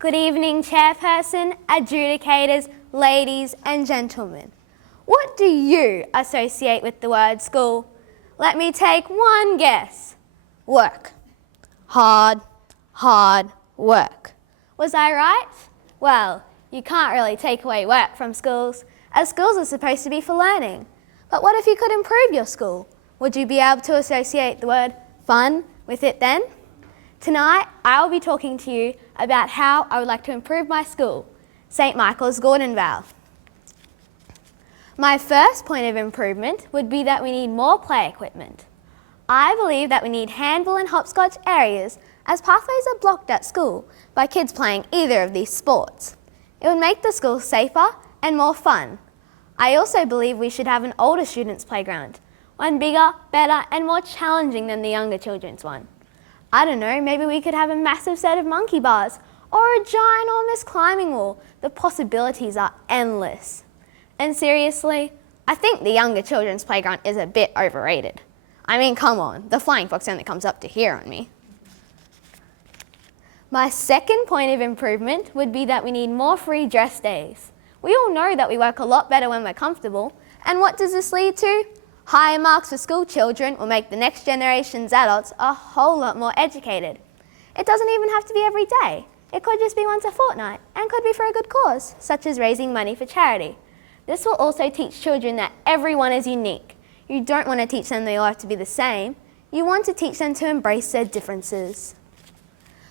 Good evening, Chairperson, adjudicators, ladies and gentlemen. What do you associate with the word school? Let me take one guess. Work. Hard work. Was I right? Well, you can't really take away work from schools, as schools are supposed to be for learning. But what if you could improve your school? Would you be able to associate the word fun with it then? Tonight, I will be talking to you about how I would like to improve my school, St. Michael's Gordonvale. My first point of improvement would be that we need more play equipment. I believe that we need handball and hopscotch areas, as pathways are blocked at school by kids playing either of these sports. It would make the school safer and more fun. I also believe we should have an older students' playground, one bigger, better and more challenging than the younger children's one. I don't know, maybe we could have a massive set of monkey bars or a ginormous climbing wall. The possibilities are endless. And seriously, I think the younger children's playground is a bit overrated. I mean, come on, the flying fox only comes up to here on me. My second point of improvement would be that we need more free dress days. We all know that we work a lot better when we're comfortable. And what does this lead to? Higher marks for school children will make the next generation's adults a whole lot more educated. It doesn't even have to be every day. It could just be once a fortnight and could be for a good cause, such as raising money for charity. This will also teach children that everyone is unique. You don't want to teach them they all have to be the same. You want to teach them to embrace their differences.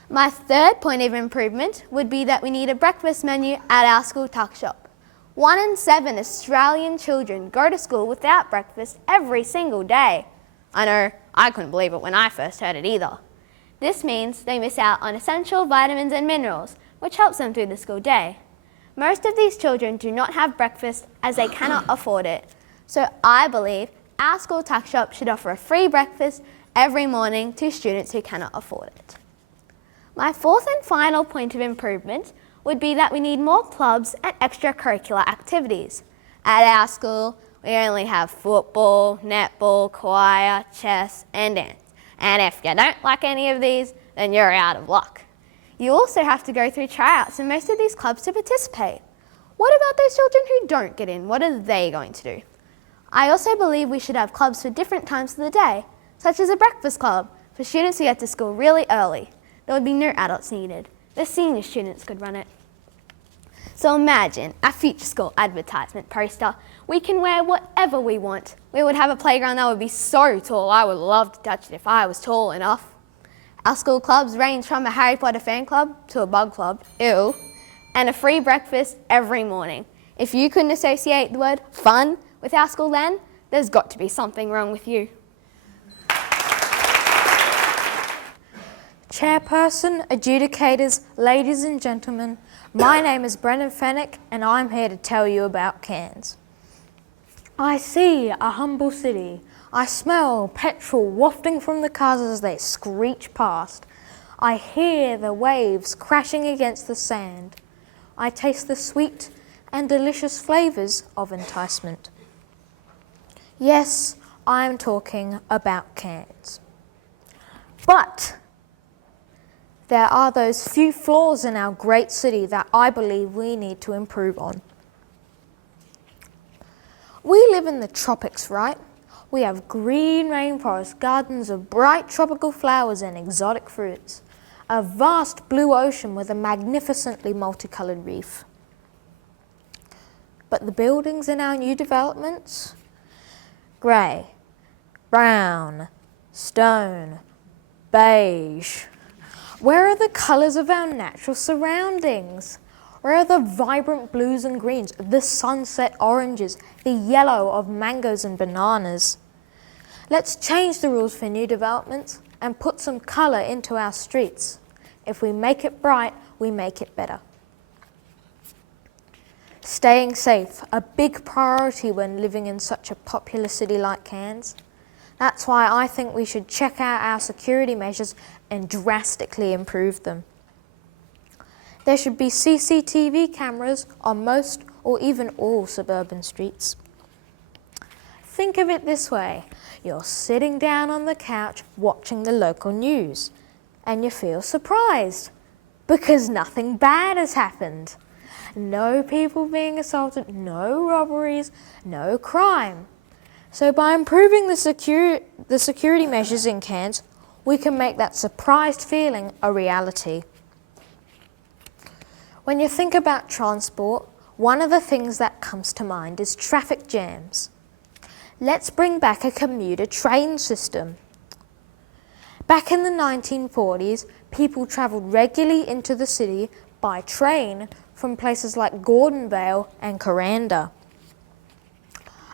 My third point of improvement would be that we need a breakfast menu at our school tuck shop. 1 in 7 Australian children go to school without breakfast every single day. I know, I couldn't believe it when I first heard it either. This means they miss out on essential vitamins and minerals, which helps them through the school day. Most of these children do not have breakfast as they cannot afford it. So I believe our school tuck shop should offer a free breakfast every morning to students who cannot afford it. My fourth and final point of improvement would be that we need more clubs and extracurricular activities. At our school, we only have football, netball, choir, chess and dance. And if you don't like any of these, then you're out of luck. You also have to go through tryouts in most of these clubs to participate. What about those children who don't get in? What are they going to do? I also believe we should have clubs for different times of the day, such as a breakfast club for students who get to school really early. There would be no adults needed. The senior students could run it. So imagine a future school advertisement poster. We can wear whatever we want. We would have a playground that would be so tall, I would love to touch it if I was tall enough. Our school clubs range from a Harry Potter fan club to a bug club, ew, and a free breakfast every morning. If you couldn't associate the word fun with our school then, there's got to be something wrong with you. Chairperson, adjudicators, ladies and gentlemen, my name is Brendan Fennick and I'm here to tell you about Cairns. I see a humble city. I smell petrol wafting from the cars as they screech past. I hear the waves crashing against the sand. I taste the sweet and delicious flavours of enticement. Yes, I'm talking about Cairns. But there are those few flaws in our great city that I believe we need to improve on. We live in the tropics, right? We have green rainforests, gardens of bright tropical flowers and exotic fruits, a vast blue ocean with a magnificently multicoloured reef. But the buildings in our new developments? Grey, brown, stone, beige. Where are the colours of our natural surroundings? Where are the vibrant blues and greens, the sunset oranges, the yellow of mangoes and bananas? Let's change the rules for new developments and put some colour into our streets. If we make it bright, we make it better. Staying safe, a big priority when living in such a popular city like Cairns. That's why I think we should check out our security measures and drastically improve them. There should be CCTV cameras on most or even all suburban streets. Think of it this way. You're sitting down on the couch watching the local news and you feel surprised. because nothing bad has happened. No people being assaulted, no robberies, no crime. So by improving the security measures in Cairns, we can make that surprised feeling a reality. When you think about transport, one of the things that comes to mind is traffic jams. Let's bring back a commuter train system. Back in the 1940s, people travelled regularly into the city by train from places like Gordonvale and Calanna.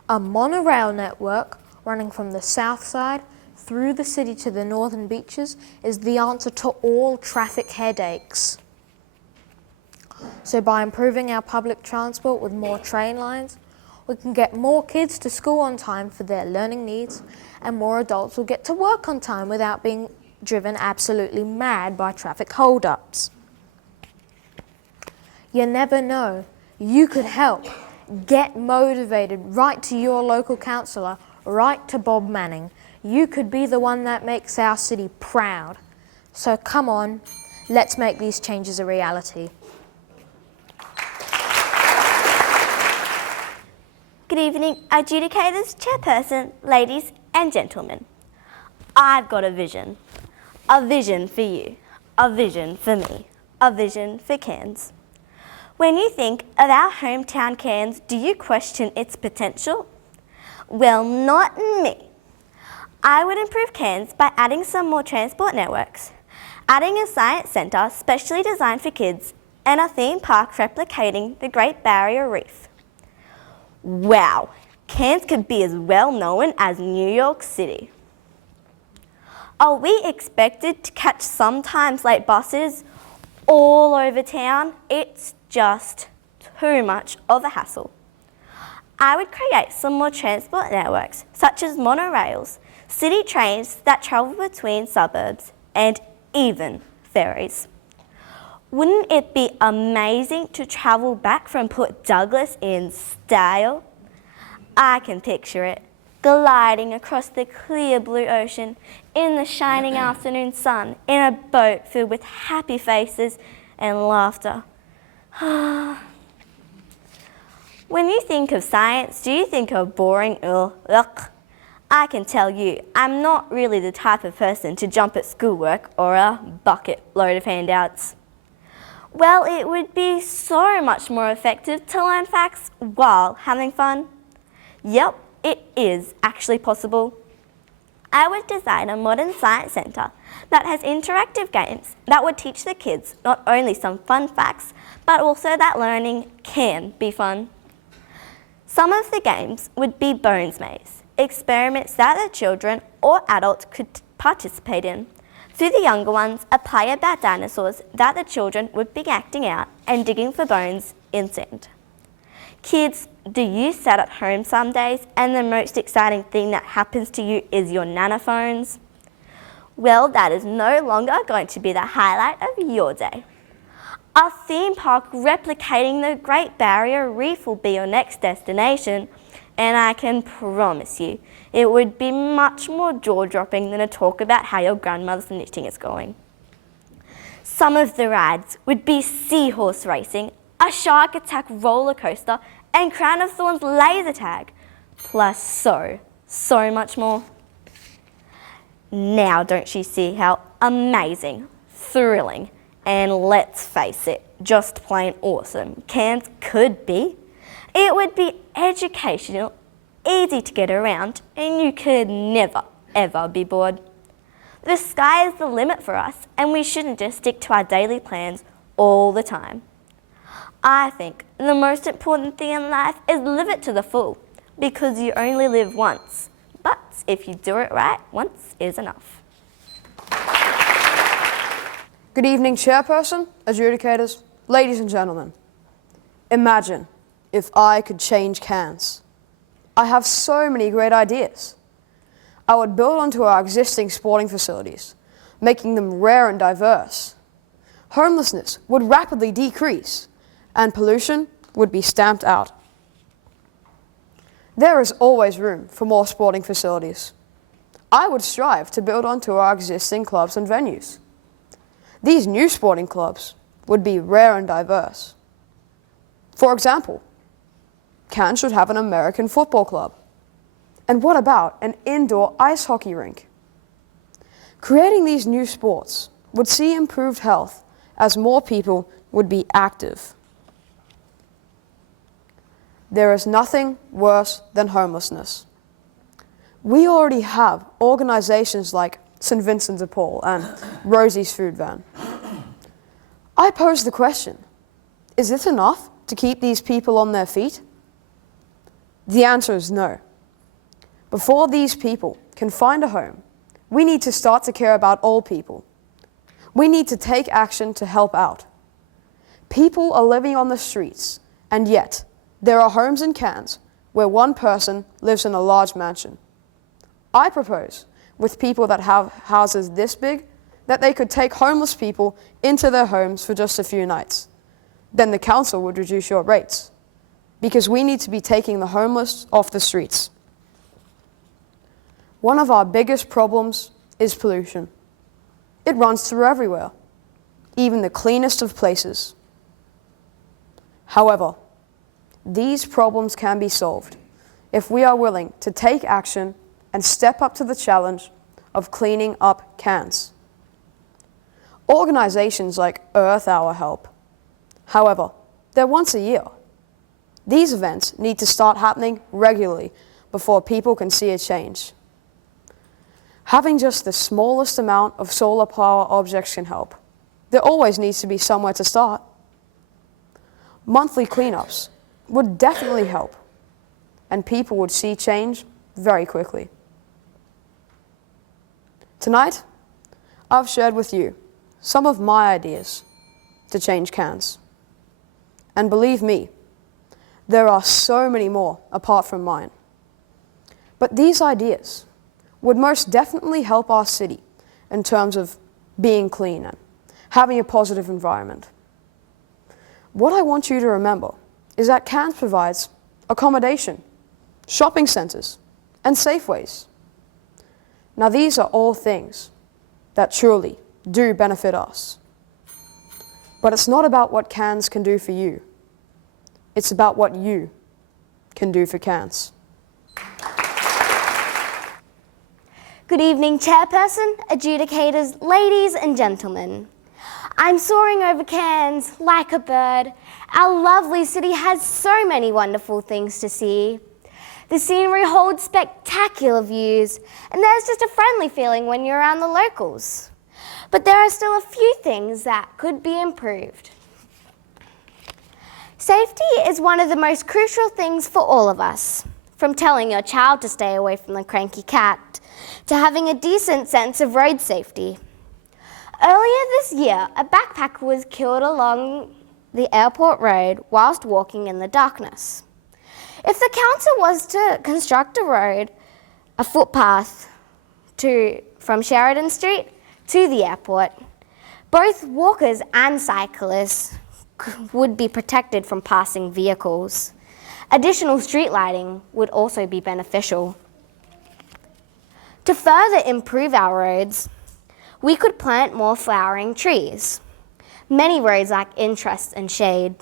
A monorail network running from the south side through the city to the northern beaches is the answer to all traffic headaches. So by improving our public transport with more train lines, we can get more kids to school on time for their learning needs, and more adults will get to work on time without being driven absolutely mad by traffic hold-ups. You never know, you could help. Get motivated, write to your local councillor, write to Bob Manning. You could be the one that makes our city proud. So come on, let's make these changes a reality. Good evening, adjudicators, chairperson, ladies and gentlemen. I've got a vision for you, a vision for me, a vision for Cairns. When you think of our hometown Cairns, do you question its potential? Well, not me. I would improve Cairns by adding some more transport networks, adding a science centre specially designed for kids, and a theme park replicating the Great Barrier Reef. Wow, Cairns could be as well known as New York City. Are we expected to catch sometimes late buses all over town? It's just too much of a hassle. I would create some more transport networks, such as monorails, city trains that travel between suburbs, and even ferries. Wouldn't it be amazing to travel back from Port Douglas in style? I can picture it, gliding across the clear blue ocean in the shining afternoon sun in a boat filled with happy faces and laughter. When you think of science, do you think of boring or ugh? I can tell you, I'm not really the type of person to jump at schoolwork or a bucket load of handouts. Well, it would be so much more effective to learn facts while having fun. Yep, it is actually possible. I would design a modern science centre that has interactive games that would teach the kids not only some fun facts, but also that learning can be fun. Some of the games would be Bones Maze, experiments that the children or adults could participate in. For the younger ones, a play about dinosaurs that the children would be acting out and digging for bones in sand. Kids, do you sit at home some days and the most exciting thing that happens to you is your nanophones? Well, that is no longer going to be the highlight of your day. A theme park replicating the Great Barrier Reef will be your next destination, and I can promise you, it would be much more jaw-dropping than a talk about how your grandmother's knitting is going. Some of the rides would be seahorse racing, a shark attack roller coaster, and Crown of Thorns laser tag, plus so much more. Now don't you see how amazing, thrilling, and let's face it, just plain awesome Cairns could be? It would be educational, easy to get around, and you could never, ever be bored. The sky is the limit for us, and we shouldn't just stick to our daily plans all the time. I think the most important thing in life is live it to the full, because you only live once. But if you do it right, once is enough. Good evening, Chairperson, adjudicators, ladies and gentlemen. Imagine if I could change Cairns. I have so many great ideas. I would build onto our existing sporting facilities, making them rare and diverse. Homelessness would rapidly decrease, and pollution would be stamped out. There is always room for more sporting facilities. I would strive to build onto our existing clubs and venues. These new sporting clubs would be rare and diverse. For example, Cairns should have an American football club. And what about an indoor ice hockey rink? Creating these new sports would see improved health as more people would be active. There is nothing worse than homelessness. We already have organizations like St. Vincent de Paul and Rosie's Food Van. I pose the question, is it enough to keep these people on their feet? The answer is no. Before these people can find a home, we need to start to care about all people. We need to take action to help out. People are living on the streets, and yet there are homes in Cairns where one person lives in a large mansion. I propose, with people that have houses this big, that they could take homeless people into their homes for just a few nights. Then the council would reduce your rates, because we need to be taking the homeless off the streets. One of our biggest problems is pollution. It runs through everywhere, even the cleanest of places. However, these problems can be solved if we are willing to take action and step up to the challenge of cleaning up Cairns. Organizations like Earth Hour help. However, they're once a year. These events need to start happening regularly before people can see a change. Having just the smallest amount of solar power objects can help. There always needs to be somewhere to start. Monthly cleanups would definitely help, and people would see change very quickly. Tonight, I've shared with you some of my ideas to change Cairns. And believe me, there are so many more apart from mine. But these ideas would most definitely help our city in terms of being clean and having a positive environment. What I want you to remember is that Cairns provides accommodation, shopping centres, and Safeways. Now these are all things that truly do benefit us. But it's not about what Cairns can do for you. It's about what you can do for Cairns. Good evening, Chairperson, adjudicators, ladies and gentlemen. I'm soaring over Cairns like a bird. Our lovely city has so many wonderful things to see. The scenery holds spectacular views, and there's just a friendly feeling when you're around the locals. But there are still a few things that could be improved. Safety is one of the most crucial things for all of us, from telling your child to stay away from the cranky cat to having a decent sense of road safety. Earlier this year, a backpacker was killed along the airport road whilst walking in the darkness. If the council was to construct a road, a footpath from Sheridan Street to the airport, both walkers and cyclists would be protected from passing vehicles. Additional street lighting would also be beneficial. To further improve our roads, we could plant more flowering trees. Many roads lack interest and shade.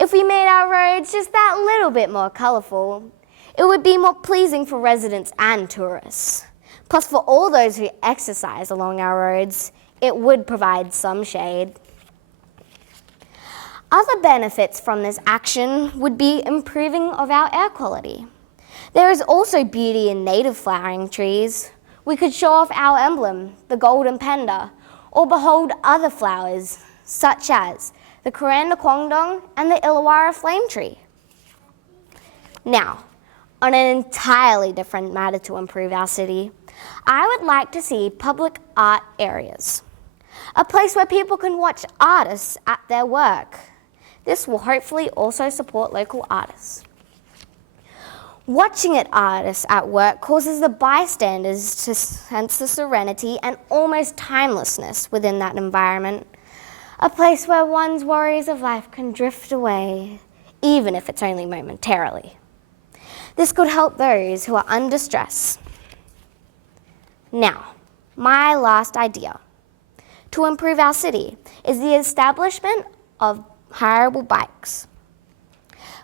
If we made our roads just that little bit more colourful, it would be more pleasing for residents and tourists. Plus, for all those who exercise along our roads, it would provide some shade. Other benefits from this action would be improving of our air quality. There is also beauty in native flowering trees. We could show off our emblem, the golden panda, or behold other flowers, such as the Calanna Kwangdong and the Illawarra flame tree. Now, on an entirely different matter to improve our city, I would like to see public art areas, a place where people can watch artists at their work. This will hopefully also support local artists. Watching artists at work causes the bystanders to sense the serenity and almost timelessness within that environment, a place where one's worries of life can drift away, even if it's only momentarily. This could help those who are under stress. Now, my last idea. to improve our city is the establishment of hireable bikes.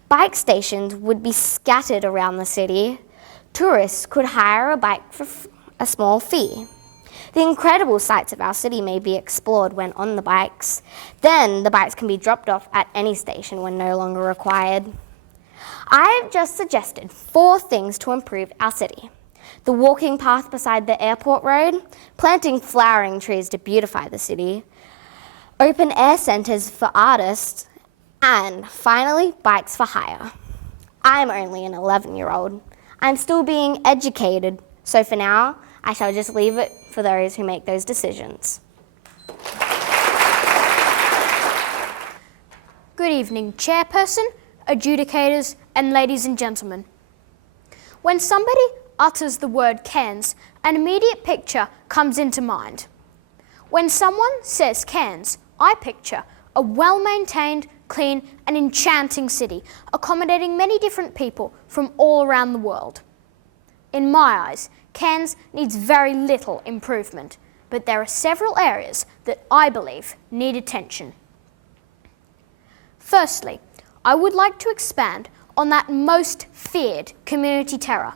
Bike stations would be scattered around the city. Tourists could hire a bike for a small fee. The incredible sights of our city may be explored when on the bikes. Then the bikes can be dropped off at any station when no longer required. I've just suggested 4 things to improve our city. The walking path beside the airport road, planting flowering trees to beautify the city, open air centres for artists, and finally, bikes for hire. I'm only an 11-year-old. I'm still being educated, so for now, I shall just leave it for those who make those decisions. Good evening, Chairperson, adjudicators, and ladies and gentlemen. When somebody utters the word Cairns, an immediate picture comes into mind. When someone says Cairns, I picture a well-maintained, clean, and enchanting city, accommodating many different people from all around the world. In my eyes, Cairns needs very little improvement, but there are several areas that I believe need attention. Firstly, I would like to expand on that most feared community terror,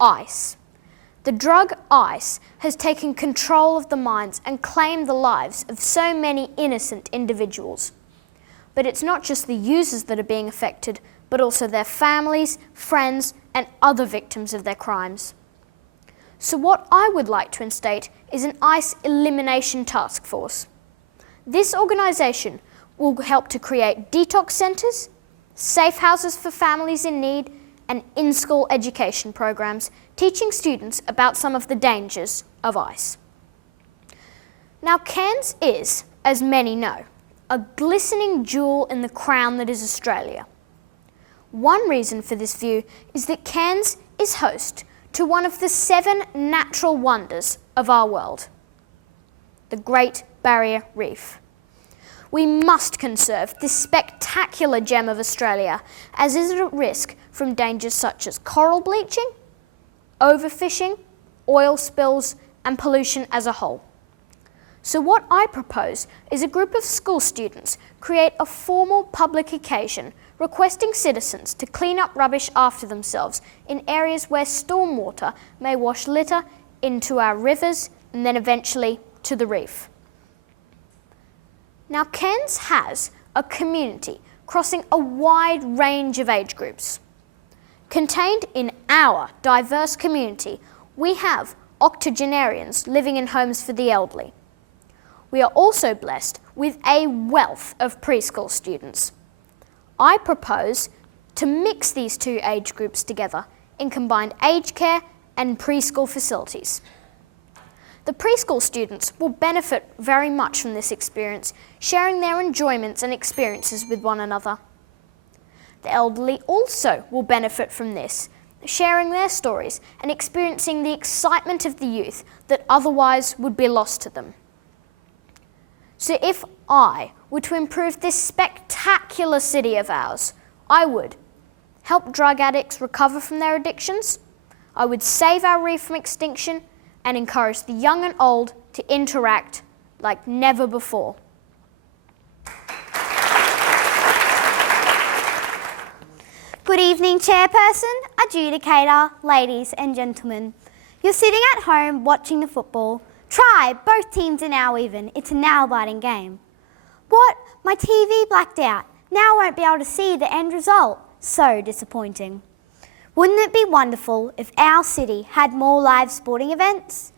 ice. The drug ice has taken control of the minds and claimed the lives of so many innocent individuals. But it's not just the users that are being affected, but also their families, friends, and other victims of their crimes. So what I would like to instate is an ICE elimination task force. This organisation will help to create detox centres, safe houses for families in need, and in-school education programs teaching students about some of the dangers of ice. Now, Cairns is, as many know, a glistening jewel in the crown that is Australia. One reason for this view is that Cairns is host to one of the 7 natural wonders of our world, the Great Barrier Reef. We must conserve this spectacular gem of Australia, as is at risk from dangers such as coral bleaching, overfishing, oil spills, and pollution as a whole. So what I propose is a group of school students create a formal public occasion requesting citizens to clean up rubbish after themselves in areas where stormwater may wash litter into our rivers and then eventually to the reef. Now, Cairns has a community crossing a wide range of age groups. Contained in our diverse community, we have octogenarians living in homes for the elderly. We are also blessed with a wealth of preschool students. I propose to mix these 2 age groups together in combined aged care and preschool facilities. The preschool students will benefit very much from this experience, sharing their enjoyments and experiences with one another. The elderly also will benefit from this, sharing their stories and experiencing the excitement of the youth that otherwise would be lost to them. So if I were to improve this spectacular city of ours, I would help drug addicts recover from their addictions, I would save our reef from extinction, and encourage the young and old to interact like never before. Good evening, Chairperson, adjudicator, ladies and gentlemen. You're sitting at home watching the football. Try, both teams are now even. It's a nail-biting game. What? My TV blacked out. Now I won't be able to see the end result. So disappointing. Wouldn't it be wonderful if our city had more live sporting events?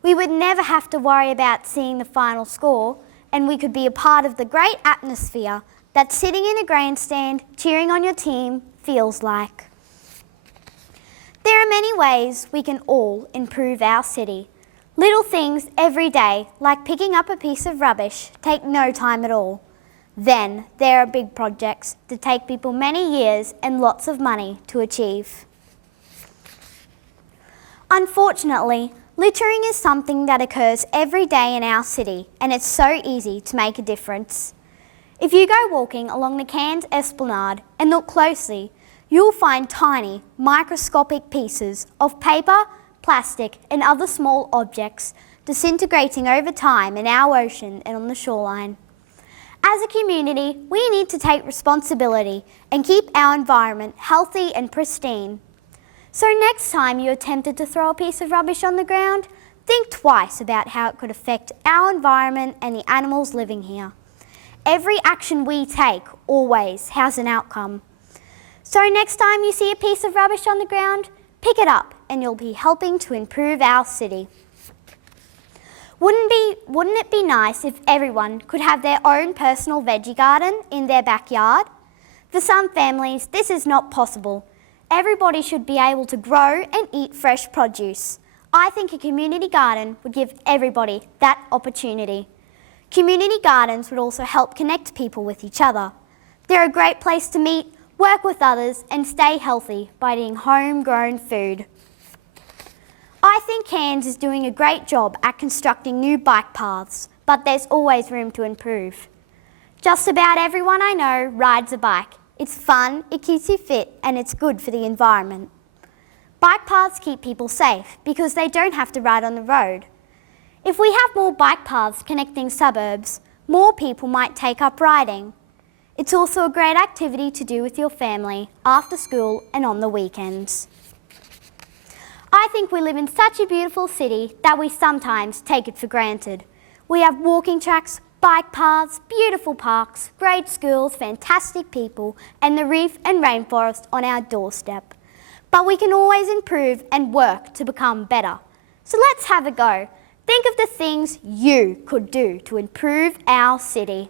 We would never have to worry about seeing the final score, and we could be a part of the great atmosphere that sitting in a grandstand cheering on your team feels like. There are many ways we can all improve our city. Little things every day, like picking up a piece of rubbish, take no time at all. Then there are big projects that take people many years and lots of money to achieve. Unfortunately, littering is something that occurs every day in our city, and it's so easy to make a difference. If you go walking along the Cairns Esplanade and look closely, you'll find tiny, microscopic pieces of paper, plastic and other small objects disintegrating over time in our ocean and on the shoreline. As a community, we need to take responsibility and keep our environment healthy and pristine. So next time you're tempted to throw a piece of rubbish on the ground, think twice about how it could affect our environment and the animals living here. Every action we take always has an outcome. So next time you see a piece of rubbish on the ground, pick it up and you'll be helping to improve our city. Wouldn't it be nice if everyone could have their own personal veggie garden in their backyard? For some families, this is not possible. Everybody should be able to grow and eat fresh produce. I think a community garden would give everybody that opportunity. Community gardens would also help connect people with each other. They're a great place to meet, work with others, and stay healthy by eating homegrown food. I think Cairns is doing a great job at constructing new bike paths, but there's always room to improve. Just about everyone I know rides a bike. It's fun, it keeps you fit, and it's good for the environment. Bike paths keep people safe because they don't have to ride on the road. If we have more bike paths connecting suburbs, more people might take up riding. It's also a great activity to do with your family after school and on the weekends. I think we live in such a beautiful city that we sometimes take it for granted. We have walking tracks, bike paths, beautiful parks, great schools, fantastic people, and the reef and rainforest on our doorstep. But we can always improve and work to become better. So let's have a go. Think of the things you could do to improve our city.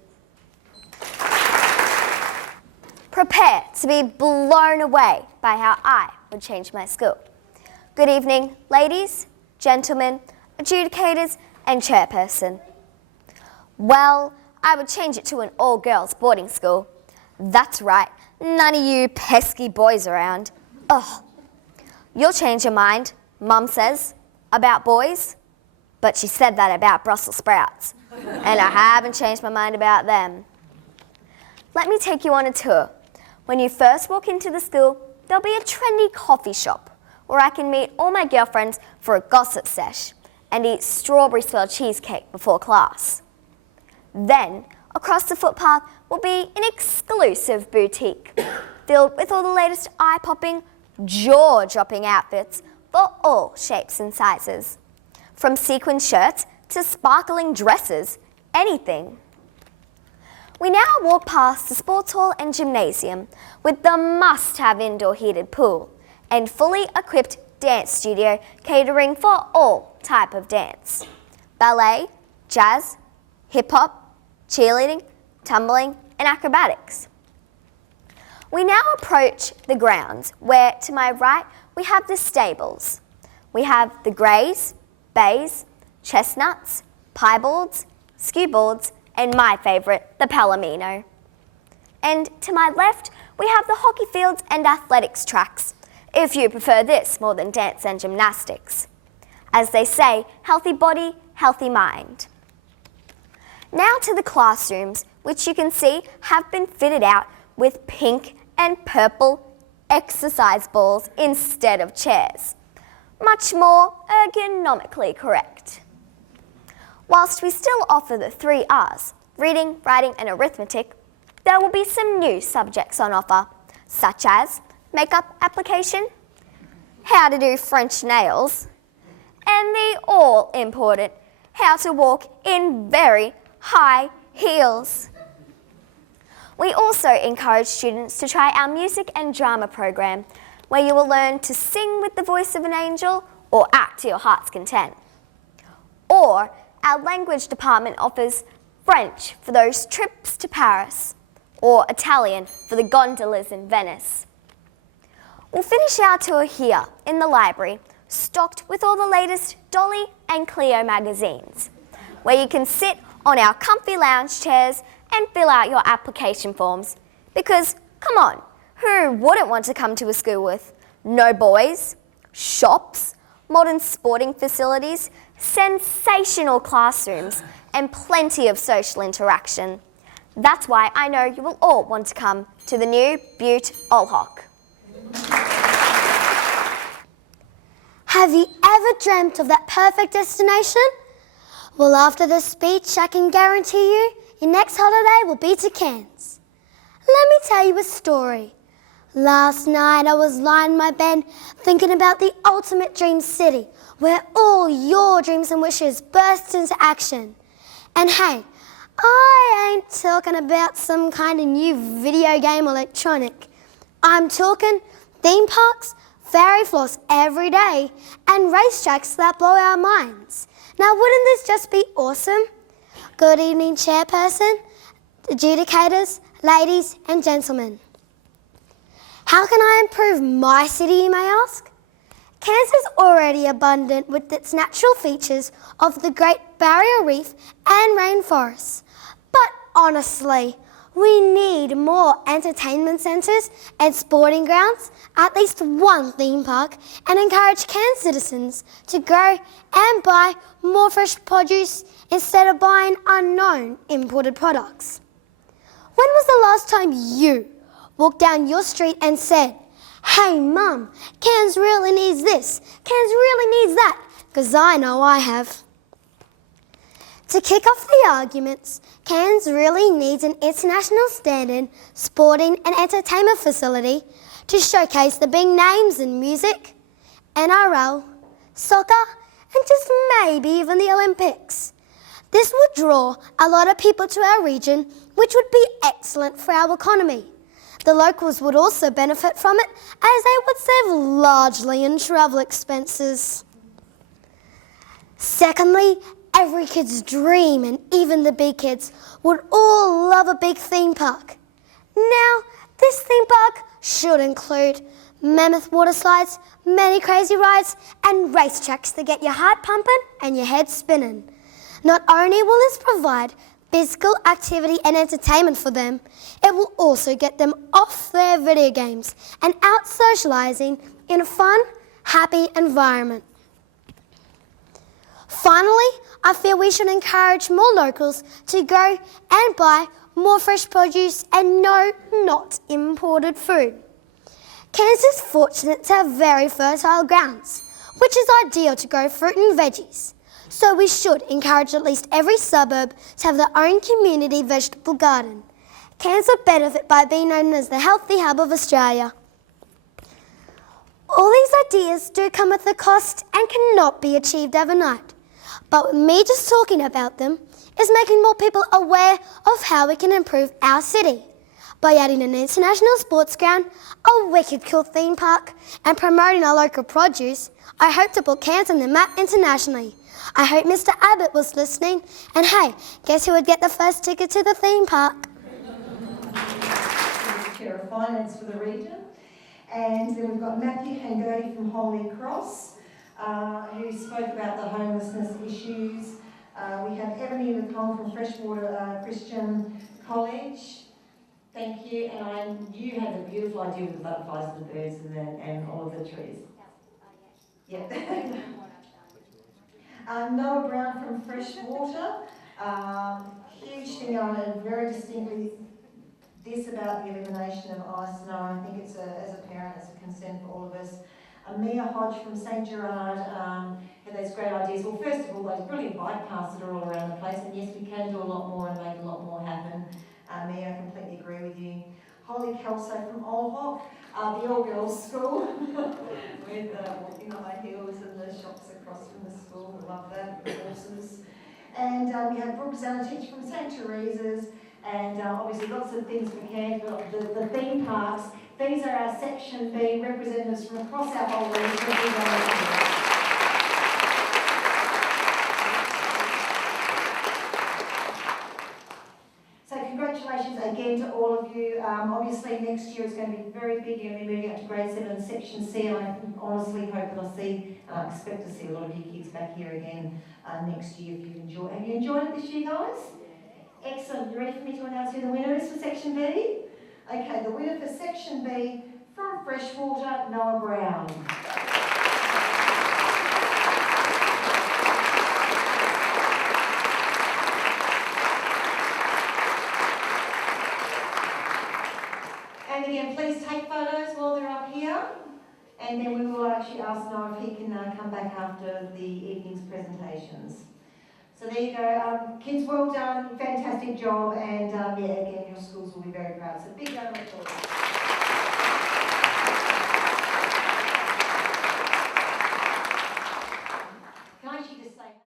Prepare to be blown away by how I would change my school. Good evening, ladies, gentlemen, adjudicators, and chairperson. Well, I would change it to an all-girls boarding school. That's right, none of you pesky boys around. Ugh. You'll change your mind, Mum says, about boys, but she said that about Brussels sprouts, and I haven't changed my mind about them. Let me take you on a tour. When you first walk into the school, there'll be a trendy coffee shop where I can meet all my girlfriends for a gossip sesh and eat strawberry swirl cheesecake before class. Then, across the footpath will be an exclusive boutique filled with all the latest eye-popping, jaw-dropping outfits for all shapes and sizes. From sequin shirts to sparkling dresses, anything. We now walk past the sports hall and gymnasium with the must-have indoor heated pool and fully equipped dance studio catering for all type of dance. Ballet, jazz, hip-hop, cheerleading, tumbling and acrobatics. We now approach the grounds where to my right we have the stables. We have the greys, bays, chestnuts, piebalds, skewbalds and my favourite, the palomino. And to my left we have the hockey fields and athletics tracks, if you prefer this more than dance and gymnastics. As they say, healthy body, healthy mind. Now to the classrooms, which you can see have been fitted out with pink and purple exercise balls instead of chairs. Much more ergonomically correct. Whilst we still offer the 3 R's, reading, writing and arithmetic, there will be some new subjects on offer, such as makeup application, how to do French nails, and the all-important how to walk in very high heels. We also encourage students to try our music and drama program, where you will learn to sing with the voice of an angel or act to your heart's content. Or our language department offers French for those trips to Paris, or Italian for the gondolas in Venice. We'll finish our tour here in the library, stocked with all the latest Dolly and Cleo magazines, where you can sit on our comfy lounge chairs and fill out your application forms. Because, come on, who wouldn't want to come to a school with no boys, shops, modern sporting facilities, sensational classrooms, and plenty of social interaction? That's why I know you will all want to come to the new Butte Olhock. Have you ever dreamt of that perfect destination? Well, after this speech, I can guarantee you your next holiday will be to Cairns. Let me tell you a story. Last night I was lying in my bed thinking about the ultimate dream city where all your dreams and wishes burst into action. And hey, I ain't talking about some kind of new video game or electronic. I'm talking theme parks, fairy floors every day, and racetracks that blow our minds. Now, wouldn't this just be awesome? Good evening, Chairperson, adjudicators, ladies and gentlemen. How can I improve my city, you may ask? Cairns is already abundant with its natural features of the Great Barrier Reef and rainforests. But honestly, we need more entertainment centres and sporting grounds, at least one theme park, and encourage Cairns citizens to grow and buy more fresh produce instead of buying unknown imported products. When was the last time you walked down your street and said, "Hey Mum, Cairns really needs this, Cairns really needs that," because I know I have. To kick off the arguments, Cairns really needs an international standard sporting and entertainment facility to showcase the big names in music, NRL, soccer, and just maybe even the Olympics. This would draw a lot of people to our region, which would be excellent for our economy. The locals would also benefit from it, as they would save largely in travel expenses. Secondly, every kid's dream, and even the big kids, would all love a big theme park. Now, this theme park should include mammoth water slides, many crazy rides, and racetracks to get your heart pumping and your head spinning. Not only will this provide physical activity and entertainment for them, it will also get them off their video games and out socialising in a fun, happy environment. Finally, I feel we should encourage more locals to go and buy more fresh produce and no, not imported food. Cairns is fortunate to have very fertile grounds, which is ideal to grow fruit and veggies. So we should encourage at least every suburb to have their own community vegetable garden. Cairns would benefit by being known as the healthy hub of Australia. All these ideas do come at a cost and cannot be achieved overnight. But me just talking about them is making more people aware of how we can improve our city. By adding an international sports ground, a wicked cool theme park, and promoting our local produce, I hope to put Cairns on the map internationally. I hope Mr. Abbott was listening. And hey, guess who would get the first ticket to the theme park? Chair of Finance for the region. And then we've got Matthew Hangodi from Holy Cross, who spoke about the homelessness issues. We have Ebony McColl from Freshwater Christian College. Thank you. And you had a beautiful idea with the butterflies and the birds and all of the trees. Yep. Noah Brown from Freshwater. Huge thing I heard very distinctly this about the elimination of ice snow. I think it's as a parent, it's a concern for all of us. Mia Hodge from St Gerard had those great ideas. Well, first of all, those brilliant bike paths that are all around the place, and yes, we can do a lot more and make a lot more happen. Mia, I completely agree with you. Holly Kelso from Old Hawk, the all-girls school, with walking on the hills and the shops across from the school. I love that, the horses. And we have Brooke Zanatich from St Teresa's, and obviously lots of things for Cairns, but the theme parks. These are our Section B representatives from across our whole region. So congratulations again to all of you. Obviously next year is going to be very big. You're going to be moving up to grade 7 Section C, and I honestly hope that I'll see, expect to see a lot of you kids back here again next year if you enjoy. Have you enjoyed it this year, guys? Excellent. You ready for me to announce who the winner is for Section B? Okay, the winner for Section B from Freshwater, Noah Brown. And again, please take photos while they're up here, and then we will actually ask Noah if he can come back after the evening's presentations. So there you go. Kids, well done. Fantastic job. And yeah, again, your schools will be very proud. So big round of applause.